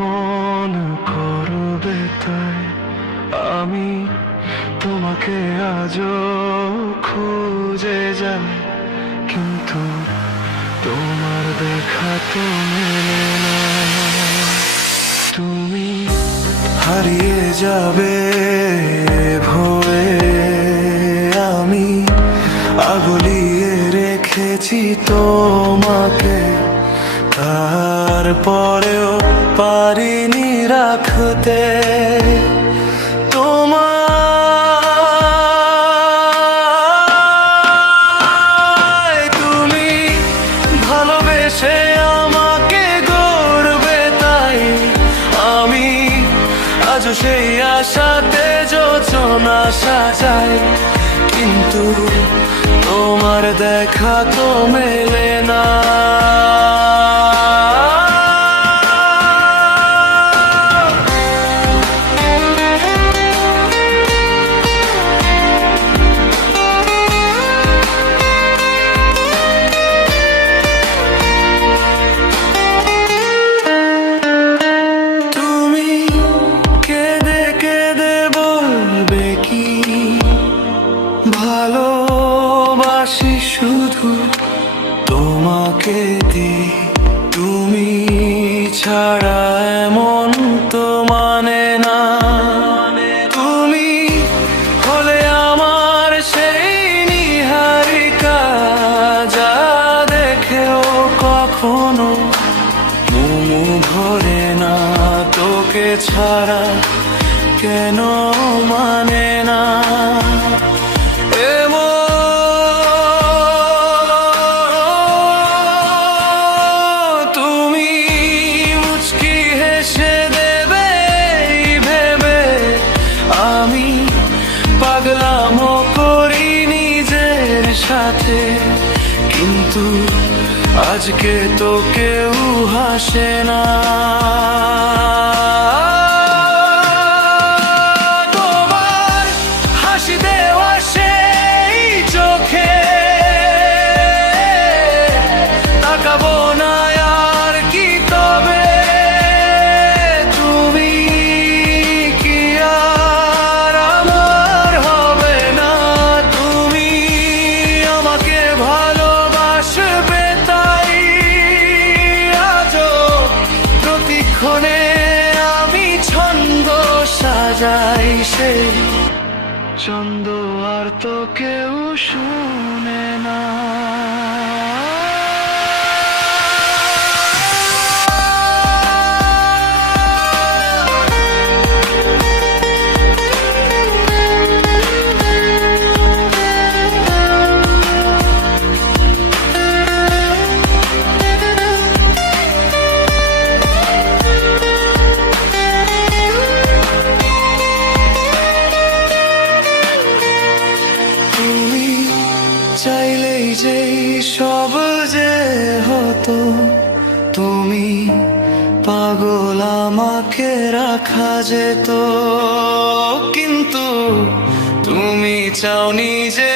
গোপন করবে তাই আমি তোমাকে আজও খুঁজে যাই, কিন্তু তোমার দেখা তো মেলে না। তুমি হারিয়ে যাবে ভয়ে আমি আগলিয়ে রেখেছি তোমাকে, তারপরেও পারিনি রাখতে তোমায়। তুমি ভালোবেসে আমাকে গড়বে তাই আমি আজও সেই আশাতে যোজনা সাজাই, কিন্তু তোমার দেখা তো মেলে না। তুমি কেঁদে কেঁদে বলবে কি ভালোবাসি শুধু তোমাকে দি, তুমি ছাড়া এমন তো মানে না। তুমি হলে আমার সেই নিহারিকা যা দেখেও কখনো মোমো ভরে না, তোকে ছাড়া কেন মানে না। তুমি মুচকি হেসে দেবে ভেবে আমি পাগলামো করি নিজের সাথে, কিন্তু আজকে তো কেউ হাসে না। তোমার হাসি দেওয়া সেই চোখে তাকাবো না আর কি তবে, তুমি কি আর আমার হবে না। তুমি আমাকে ভালোবাসবে তাই আজও প্রতিক্ষণে আমি ছন্দ সাজাই, সেই ছন্দ আর তো কেউ শুনে না। চাইলেই যে সব যে হতো, তুমি পাগল আমাকে রাখা যেত, কিন্তু তুমি চাওনি যে